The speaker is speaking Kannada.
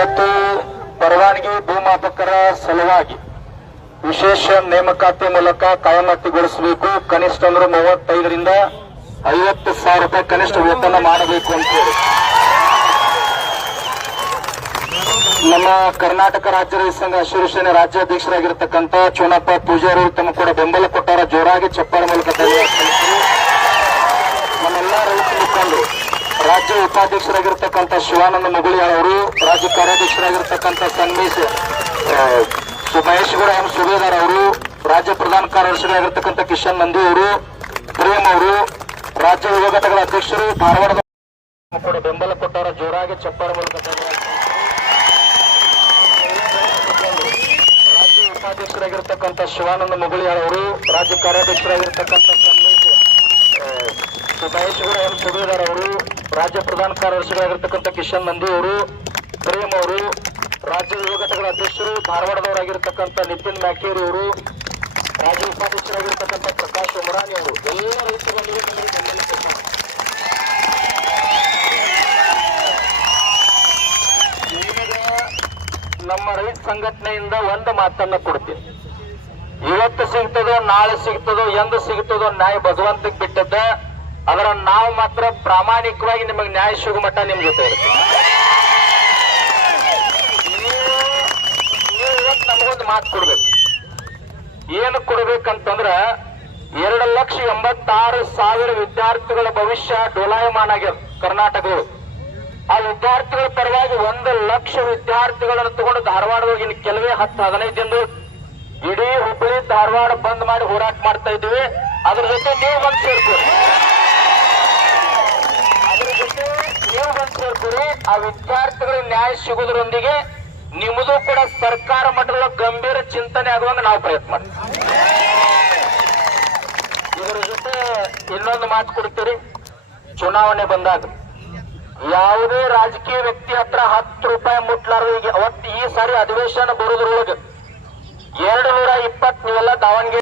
ಇವತ್ತು ಪರವಾನಗಿ ಭೂಮಾಪಕರ ಸಲುವಾಗಿ ವಿಶೇಷ ನೇಮಕಾತಿ ಮೂಲಕ ಕಾಯಮತ್ತಿಗೊಳಿಸಬೇಕು. ಕನಿಷ್ಠ ಅಂದ್ರೆ 35ರಿಂದ 50,000 ರೂಪಾಯಿ ಕನಿಷ್ಠ ವೇತನ ಮಾಡಬೇಕು ಅಂತ ಹೇಳಿ ನಮ್ಮ ಕರ್ನಾಟಕ ರಾಜ್ಯ ರೈತ ಸಂಘ ಹಸಿರು ಸೇನೆ ರಾಜ್ಯಾಧ್ಯಕ್ಷರಾಗಿರ್ತಕ್ಕಂಥ ಚೋನಪ್ಪ ಪೂಜಾರಿ ತಮ್ಮ ಕೂಡ ಬೆಂಬಲ ಕೊಟ್ಟಾರ. ಜೋರಾಗಿ ಚಪ್ಪಾಳೆ ಮೂಲಕ ನಮ್ಮೆಲ್ಲ ರೈತ ಮುಖಂಡರು, ರಾಜ್ಯ ಉಪಾಧ್ಯಕ್ಷರಾಗಿರ್ತಕ್ಕಂಥ ಶಿವಾನಂದ ಮುಗುಳಿಯಾಳ್ ಅವರು, ರಾಜ್ಯ ಕಾರ್ಯಾಧ್ಯಕ್ಷರಾಗಿರ್ತಕ್ಕಂಥ ಸಂಗಮೇಶ್ ಮಹೇಶ್ ಗೌಡ ಎಂ ಸುಬೇದಾರ್ ಅವರು, ರಾಜ್ಯ ಪ್ರಧಾನ ಕಾರ್ಯದರ್ಶಿಗಳಾಗಿರ್ತಕ್ಕಂಥ ಕಿಶನ್ ನಂದಿ ಅವರು, ಪ್ರೇಮ್ ಅವರು, ರಾಜ್ಯ ಯುವ ಘಟಕಗಳ ಅಧ್ಯಕ್ಷರು ಧಾರವಾಡದ ಕೂಡ ಬೆಂಬಲ ಕೊಟ್ಟಾರ. ಜೋರಾಗಿ ಚಪ್ಪಾಳೆ ಮೂಲಕ ರಾಜ್ಯ ಉಪಾಧ್ಯಕ್ಷರಾಗಿರ್ತಕ್ಕಂಥ ಶಿವಾನಂದ ಮುಗುಳಿಯಾಳ್ ಅವರು, ರಾಜ್ಯ ಕಾರ್ಯಾಧ್ಯಕ್ಷರಾಗಿರ್ತಕ್ಕಂಥ ಸಂಗಮೇಶ್ ಮಹೇಶ್ ಗೌಡ ಎಂ ಸುಬೇದಾರ್ ಅವರು, ರಾಜ್ಯ ಪ್ರಧಾನ ಕಾರ್ಯದರ್ಶಿಗಳಾಗಿರ್ತಕ್ಕಂಥ ಕಿಶನ್ ನಂದಿ ಅವರು, ಪ್ರೇಮ್ ಅವರು, ರಾಜ್ಯ ಯುವ ಘಟಕಗಳ ಅಧ್ಯಕ್ಷರು ಧಾರವಾಡದವರಾಗಿರ್ತಕ್ಕಂಥ ನಿತಿನ್ ಮ್ಯಾಕೇರಿ ಅವರು, ರಾಜ್ಯ ಉಪಾಧ್ಯಕ್ಷರಾಗಿರ್ತಕ್ಕಂಥ ಪ್ರಕಾಶ್ ಉಮರಾಣಿ ಅವರು, ಎಲ್ಲ ರೈತರಿಗೆ ನಮ್ಮ ರೈತ ಸಂಘಟನೆಯಿಂದ ಒಂದು ಮಾತನ್ನ ಕೊಡ್ತೀನಿ. ಇವತ್ತು ಸಿಗ್ತದೋ ನಾಳೆ ಸಿಗ್ತದೋ ಎಂದು ಸಿಗ್ತದೋ ನ್ಯಾಯ ಭಗವಂತಕ್ಕೆ ಬಿಟ್ಟದ್ದ. ಅದರ ನಾವು ಮಾತ್ರ ಪ್ರಾಮಾಣಿಕವಾಗಿ ನಿಮಗೆ ನ್ಯಾಯ ಸಿಗೋ ಮಟ್ಟ ನಿಮ್ ಜೊತೆ ಇರ್ತೀವಿ. ನೀವು ಇವತ್ತು ನಮಗೊಂದು ಮಾತು ಕೊಡ್ಬೇಕು. ಏನು ಕೊಡ್ಬೇಕಂತಂದ್ರ 2,86,000 ವಿದ್ಯಾರ್ಥಿಗಳ ಭವಿಷ್ಯ ಡೋಲಾಯಮಾನ ಆಗ್ಯದ ಕರ್ನಾಟಕಗಳು. ಆ ವಿದ್ಯಾರ್ಥಿಗಳ ಪರವಾಗಿ 1,00,000 ವಿದ್ಯಾರ್ಥಿಗಳನ್ನು ತಗೊಂಡು ಧಾರವಾಡವಾಗಿ ಕೆಲವೇ 10-15 ದಿನಗಳು ಇಡೀ ಹುಬ್ಬಳ್ಳಿ ಧಾರವಾಡ ಬಂದ್ ಮಾಡಿ ಹೋರಾಟ ಮಾಡ್ತಾ ಇದ್ದೀವಿ. ಅದ್ರ ಜೊತೆ ನೀವು ಬಂದು ಸೇರ್ಕೊರಿ. ಆ ವಿದ್ಯಾರ್ಥಿಗಳಿಗೆ ನ್ಯಾಯ ಸಿಗುವುದರೊಂದಿಗೆ ನಿಮ್ಮದು ಕೂಡ ಸರ್ಕಾರ ಮಟ್ಟದ ಗಂಭೀರ ಚಿಂತನೆ ಆಗುವಂಗ ನಾವು ಪ್ರಯತ್ನ ಮಾಡ್ತೀವಿ. ಇದರ ಜೊತೆ ಇನ್ನೊಂದು ಮಾತು ಕೊಡ್ತೀರಿ. ಚುನಾವಣೆ ಬಂದಾಗ ಯಾವುದೇ ರಾಜಕೀಯ ವ್ಯಕ್ತಿ ಹತ್ರ 10 ರೂಪಾಯಿ ಮುಟ್ಲಾರ್ದು ಅವತ್ತು ಈ ಸಾರಿ ಅಧಿವೇಶನ ಬರೋದ್ರೊಳಗೆ 220 ನೀವೆಲ್ಲ ದಾವಣಗೆರೆ